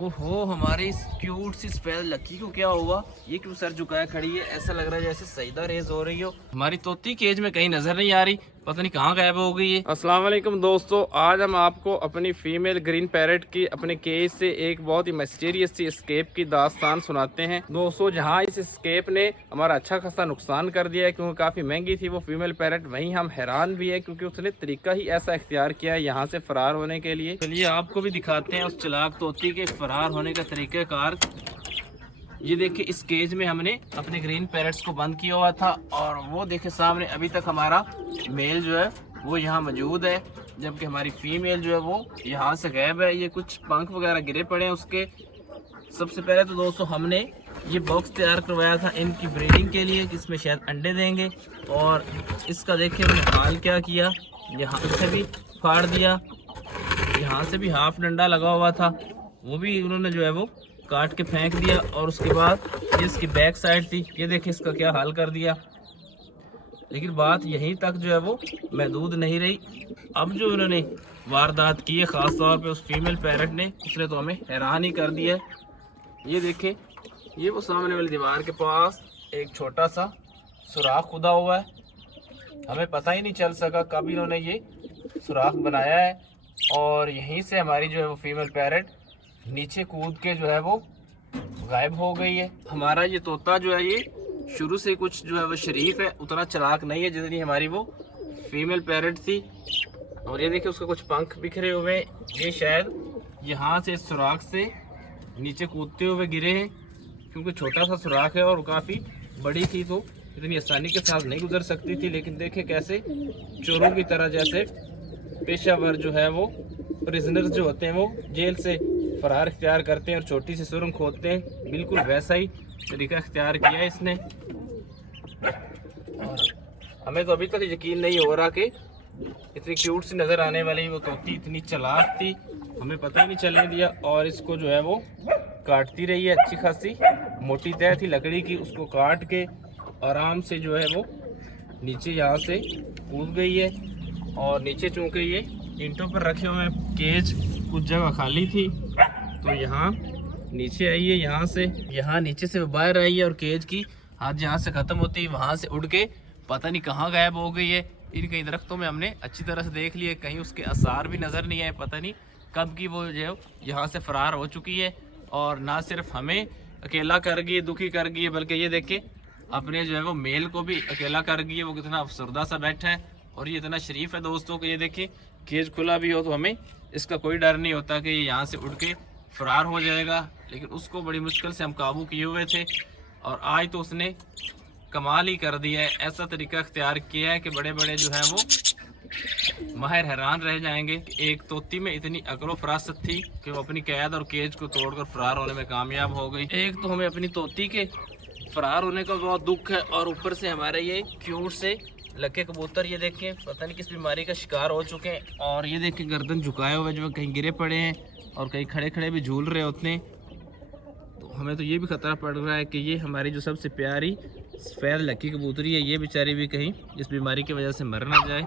ओहो, हमारी इस क्यूट सी स्पेल लकी को क्या हुआ? ये क्यों सर झुकाया खड़ी है? ऐसा लग रहा है जैसे सजदा रेज हो रही हो। हमारी तोती केज में कहीं नजर नहीं आ रही, पता नहीं कहाँ गायब हो गई है। अस्सलाम वालेकुम दोस्तों, आज हम आपको अपनी फीमेल ग्रीन पैरेट की अपने केज से एक बहुत ही मिस्टीरियस सी स्केप की दास्तान सुनाते हैं। दोस्तों, जहां इस स्केप ने हमारा अच्छा खासा नुकसान कर दिया है क्योंकि काफ़ी महंगी थी वो फीमेल पैरेट, वहीं हम हैरान भी है क्योंकि उसने तरीका ही ऐसा इख्तियार किया है यहाँ से फरार होने के लिए। चलिए आपको भी दिखाते हैं उस चालाक तोती के फरार होने का तरीक़ाकार। ये देखिए, इस केज में हमने अपने ग्रीन पैरेट्स को बंद किया हुआ था और वो देखे सामने अभी तक हमारा मेल जो है वो यहाँ मौजूद है, जबकि हमारी फीमेल जो है वो यहाँ से गायब है। ये कुछ पंख वगैरह गिरे पड़े हैं उसके। सबसे पहले तो दोस्तों हमने ये बॉक्स तैयार करवाया था इनकी ब्रीडिंग के लिए, जिसमें शायद अंडे देंगे। और इसका देखिए हमने हाल क्या किया, यहाँ से भी फाड़ दिया, यहाँ से भी हाफ डंडा लगा हुआ था वो भी उन्होंने जो है वो काट के फेंक दिया। और उसके बाद ये इसकी बैक साइड थी, ये देखिए इसका क्या हाल कर दिया। लेकिन बात यहीं तक जो है वो महदूद नहीं रही। अब जो उन्होंने वारदात की है ख़ास तौर पे उस फीमेल पैरेट ने, उसने तो हमें हैरान ही कर दिया। ये देखें, ये वो सामने वाली दीवार के पास एक छोटा सा सुराख खुदा हुआ है। हमें पता ही नहीं चल सका कब इन्होंने ये सुराख बनाया है। और यहीं से हमारी जो है वो फीमेल पैरेट नीचे कूद के जो है वो गायब हो गई है। हमारा ये तोता जो है ये शुरू से कुछ जो है वो शरीफ है, उतना चालाक नहीं है जितनी हमारी वो फीमेल पैरेट थी। और ये देखिए उसके कुछ पंख बिखरे हुए हैं, ये शायद यहाँ से सुराख से नीचे कूदते हुए गिरे हैं क्योंकि छोटा सा सुराख है और काफ़ी बड़ी थी तो इतनी आसानी के साथ नहीं गुजर सकती थी। लेकिन देखिए कैसे चोरों की तरह, जैसे पेशावर जो है वो प्रिजनर्स जो होते हैं वो जेल से फरार इख्तियार करते हैं और छोटी सी सुरंग खोदते हैं, बिल्कुल वैसा ही तरीका इख्तियार किया है इसने। हमें तो अभी तक यकीन नहीं हो रहा कि इतनी क्यूट सी नज़र आने वाली वो तोती इतनी चालाक थी, हमें पता ही नहीं चलने दिया। और इसको जो है वो काटती रही है, अच्छी खासी मोटी तह थी लकड़ी की, उसको काट के आराम से जो है वो नीचे यहाँ से कूद गई है। और नीचे चूँकि ये ईंटों पर रखे हुए केज, कुछ जगह खाली थी तो यहाँ नीचे आई है, यहाँ नीचे से बाहर आई है और केज की हाथ जहाँ से ख़त्म होती है वहाँ से उड़ के पता नहीं कहाँ गायब हो गई है। इन कई दरख्तों में हमने अच्छी तरह से देख लिए, कहीं उसके आसार भी नज़र नहीं आए, पता नहीं कब की वो जो यहाँ से फरार हो चुकी है। और ना सिर्फ हमें अकेला कर गई, दुखी कर गई, बल्कि ये देखे अपने जो है वो मेल को भी अकेला कर गई है। वो कितना अफसरदा सा बैठा है और ये इतना शरीफ है दोस्तों कि ये देखिए केज खुला भी हो तो हमें इसका कोई डर नहीं होता कि ये यहाँ से उड़ के फरार हो जाएगा। लेकिन उसको बड़ी मुश्किल से हम काबू किए हुए थे और आज तो उसने कमाल ही कर दिया है। ऐसा तरीका अख्तियार किया है कि बड़े बड़े जो हैं वो माहिर हैरान रह जाएंगे कि एक तोती में इतनी अक्ल फरासत थी कि वो अपनी कैद और केज को तोड़कर फरार होने में कामयाब हो गई। एक तो हमें अपनी तोती के फरार होने का बहुत दुख है और ऊपर से हमारे ये क्यूट से लके कबूतर ये देखें पता नहीं किस बीमारी का शिकार हो चुके हैं। और ये देखें गर्दन झुकाए हुए जो कहीं गिरे पड़े हैं और कहीं खड़े खड़े भी झूल रहे होते हैं। तो हमें तो ये भी ख़तरा पड़ रहा है कि ये हमारी जो सबसे प्यारी सफ़ेद लकी कबूतरी है ये बेचारी भी कहीं इस बीमारी की वजह से मर ना जाए।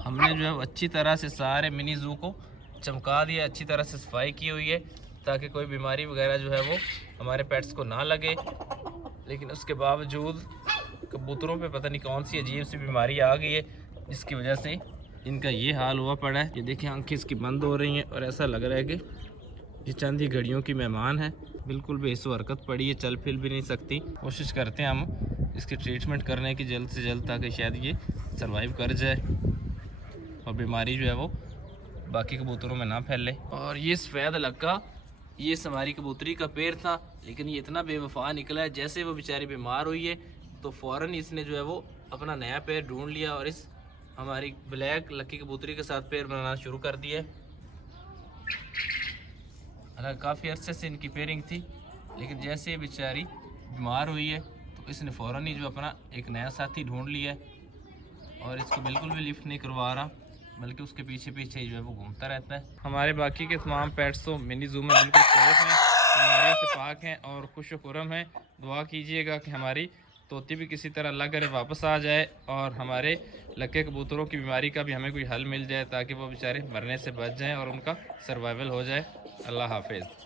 हमने जो है अच्छी तरह से सारे मिनी ज़ू को चमका दिया, अच्छी तरह से सफाई की हुई है ताकि कोई बीमारी वगैरह जो है वो हमारे पेट्स को ना लगे। लेकिन उसके बावजूद कबूतरों पे पता नहीं कौन सी अजीब सी बीमारी आ गई है जिसकी वजह से इनका ये हाल हुआ पड़ा है। ये देखिए आंखें इसकी बंद हो रही हैं और ऐसा लग रहा है कि ये चंद ही घड़ियों की मेहमान है, बिल्कुल बेसो हरकत पड़ी है, चल फिर भी नहीं सकती। कोशिश करते हैं हम इसकी ट्रीटमेंट करने की जल्द से जल्द ताकि शायद ये सर्वाइव कर जाए और बीमारी जो है वो बाकी कबूतरों में ना फैले। और ये सफ़ेद लक्का ये हमारी कबूतरी का पैर था, लेकिन ये इतना बेवफा निकला है, जैसे वो बेचारी बीमार हुई है तो फ़ौरन इसने जो है वो अपना नया पैर ढूंढ लिया और इस हमारी ब्लैक लकी कबूतरी के साथ पैर बनाना शुरू कर दिया। हालांकि काफ़ी अरसे से इनकी पेयरिंग थी, लेकिन जैसे ये बेचारी बीमार हुई है तो इसने फ़ौरन ही जो अपना एक नया साथी ढूंढ लिया है और इसको बिल्कुल भी लिफ्ट नहीं करवा रहा, बल्कि उसके पीछे पीछे ही जो है वो घूमता रहता है। हमारे बाकी के तमाम पेट्स तो मिनी जू में बिल्कुल सेफ हैं, बीमारियों से पाक हैं और खुश खुरम हैं। दुआ कीजिएगा कि हमारी तोती भी किसी तरह अल्लाह करे वापस आ जाए और हमारे लक्के कबूतरों की बीमारी का भी हमें कोई हल मिल जाए ताकि वो बेचारे मरने से बच जाएं और उनका सर्वाइवल हो जाए। अल्लाह हाफिज़।